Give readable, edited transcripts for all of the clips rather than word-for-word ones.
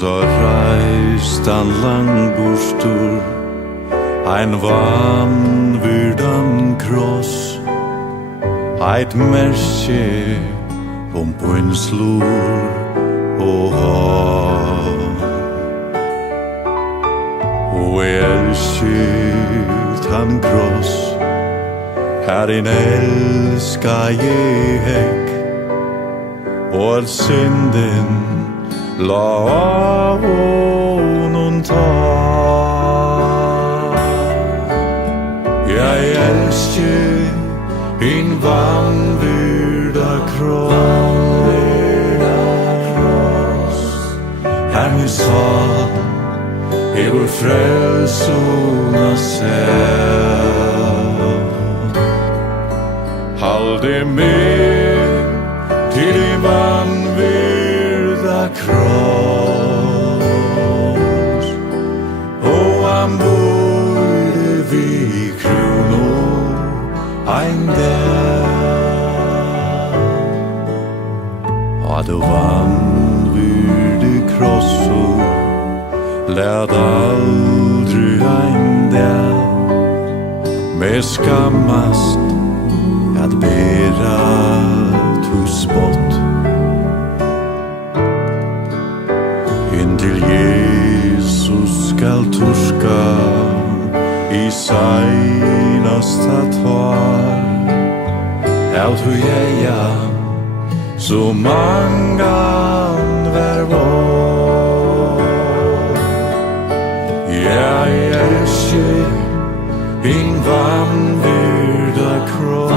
så reist han lang bortur, ein vanvirdan kross, eit merke på en slur og hav. Og elskilt han kross, her en elska jeg hekk, og all synden la av honom ta. Jeg elsker en vanvirda kross, her min sal hever frelsona seg. Halde meg til en vanvirda kross, og han borde vi krono ein dag. Og du vanvirde krossor, lät aldrig ein dag, med skammast att bära tu spott. Intill Jesus skall turska i seinasta tar, av tu jeja så mangan vär vår. Jeg elsker en vanvirda kross,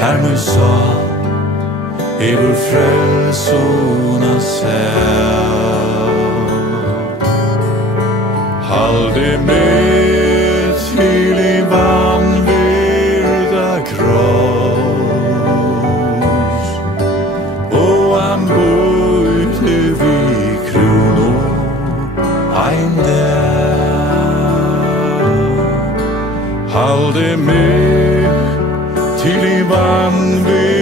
her min sal hever frelsona seg. Halde med til en vanvirda kross, og han burde vi krono ein dag. Halde med til en vanvirda